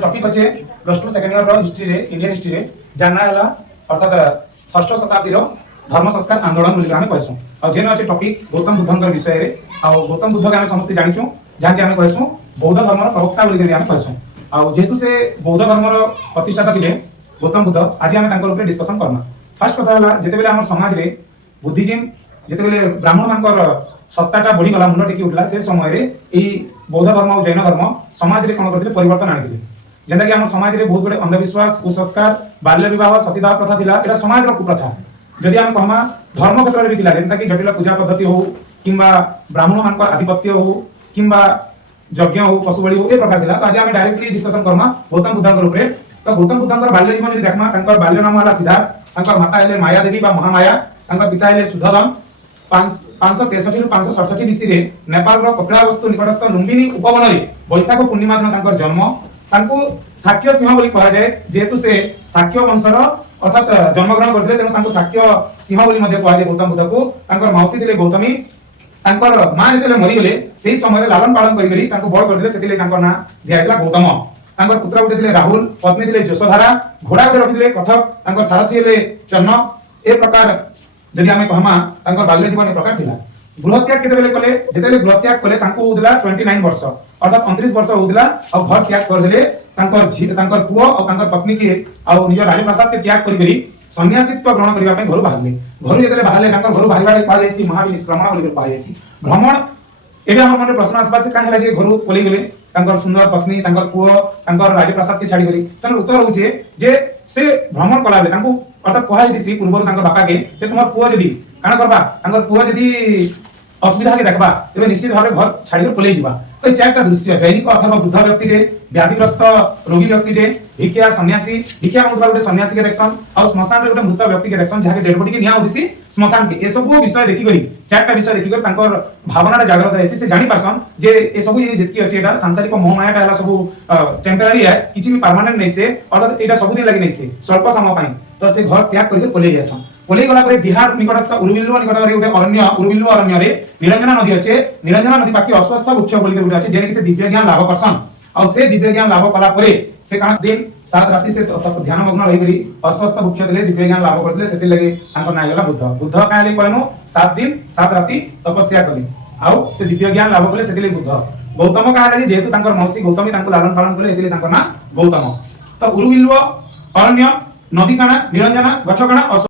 Topic अच्छे plus two second year history रे Indian history रे जानना है अर्थात षष्ठ शताब्दी धर्म संस्कार आंदोलन बोली आम कहसू और जेन अच्छे टॉपिक गौतम बुद्ध विषय रे गौतम बुद्ध के आम समस्ते जानिछू जहाँकि आम कहसू बौद्ध धर्म प्रवक्ता बोली आम कहसू और जेहेतु से बौद्ध धर्म प्रतिष्ठाता थे गौतम बुद्ध आज आम डिस्कसन करना फास्ट कथा है जिते आम समाज रे बुद्धिजिम जिते ब्राह्मण मान सत्ताटा बढ़ीगला मुंड टेकी उठला से समय बौद्ध धर्म और जैन धर्म समाज रे कौन करते परिवर्तन आनी जेनटा कि आम समाज रे बहुत गुड़े अंधविश्वास कुसंस्कार बाल्य विवाह सतीदाह प्रथा थिला एटा समाज रो कुप्रथा जदि आम कहमा धर्म क्षेत्र में भी थिला जेनटा कि जटिल पूजा पद्धति हो किंबा ब्राह्मण मान आधिपत्य हो किंबा यज्ञ हो पशु बलि हो ए प्रकार थिला तो आज आम डायरेक्टली डिस्कशन करमा गौतम बुद्ध ऊपर। तो गौतम बुद्ध बाल्य जीवन यदि देखमा तांकर बाल्य नाम हला सिद्धार्थ तांकर माता हेले माया देवी बा महामाया तांकर पिता हेले सुधोधन 563 रु 567 बीसी रे नेपाल रो कपिलावस्तु निकटस्थ लुम्बिनी उपवन रे वैशाख पूर्णिमा दिन तांकर जन्म तांको शाक्य सिंह बोली कहा जाए जेहेतु से शाक्य वंशर अर्थात जन्मग्रहण करथिले तेनु तांको शाक्य सिंह बोली मध्ये कहा जाए गौतम बुद्ध को तांकर मौसी दिले गौतमी तांकर मां जेतेले मरि गेले सेही समय लालन पालन करि करि तांको बड़ करथिले सेतिले तांकर नाम दियाइला गौतम। तांकर पुत्र उठे दिले राहुल पत्नी दिले यशोधरा घोड़ा उठे रखिले कथक तांकर सारथी हेले चन्न ए प्रकार जदि आमे कहमा तांकर बाल्य जीवन ए प्रकार थिला। गृहत्याग केते बेले कले जेतेले गृहत्याग कले तांको होदिला 29 वर्ष अर्थात 29 वर्ष होदिला और घर त्याग कर देले तांकर झी तांकर पुओ और तांकर पत्नी के और निज राजप्रासाद के त्याग करि करि सन्यासीत्व ग्रहण करबा पे घर बाहरले घर जेतेले बाहरले तांकर घर बाहरबा पा जायसी महाविनिष्क्रमण बोली पा जायसी भ्रमण एबे हमर मन प्रश्न आसबा से काहे लागे घर कोली गेले तांकर सुंदर पत्नी तांकर पुओ तांकर राजप्रासाद के छाडी गली सन उत्तर होचे जे से भ्रमण कलाबे तांको अर्थात कहा दिसी पूर्व तांकर बापा के जे तुमर पुओ जदी काना करबा तांकर पुओ जदी असुविधा के देखबा तबे निश्चित भाव घर छाड़ी पलै जिबा। तो चारटा दृश्य जैनिक अथवा वृद्ध व्यक्ति रे व्याधिग्रस्त रोगी व्यक्ति रे भिक्षा सन्यासी भिक्षा मुद्रा गोटे सन्यासी के देखसन और श्मशान रे गोटे मृत व्यक्ति के देखसन जहा के डेड बॉडी के निया होदिसी श्मशान के ए सब विषय देखि गरी चारटा विषय देखि गरी तांकर भावनाटा जागृत हेसी से जानि पारसन जे ए सब जिनिस जेति अछि एटा सांसारिक मोह मायाटा हला सब टेम्पररी है किछि भी परमानेंट नै से अर्थात एटा सब दिन लागि नै से स्वल्प समय पई तो से घर त्याग करके पलै जासन पलै गला पर बिहार निकटस्थ उरुविल्लु निकट रे गोटे अरण्य उरुविल्लु अरण्य रे निरंजना नदी अछि निरंजना नदी पाखी अस्वस्थ वृक्ष बोली गोटे अछि जेने कि से दिव्य ज्ञान लाभ करसन और से दिव्य ज्ञान लाभ कला परे से काना दिन सात राति से ध्यान मग्न रहि गरी अस्वस्थ वृक्ष देले दिव्य ज्ञान लाभ करले सेति लगे तांकर नाय गला बुद्ध बुद्ध काहे ले कहनु 7 दिन 7 राति तपस्या कले आउ से दिव्य ज्ञान लाभ करले सेति लगे बुद्ध। गौतम काहे ले जेहेतु तांकर मौसी गौतमी तांको लालन पालन करले एतिले तांकर नाम गौतम। तो उरुविल्लु अरण्य नदी काना निरंजना गछ काना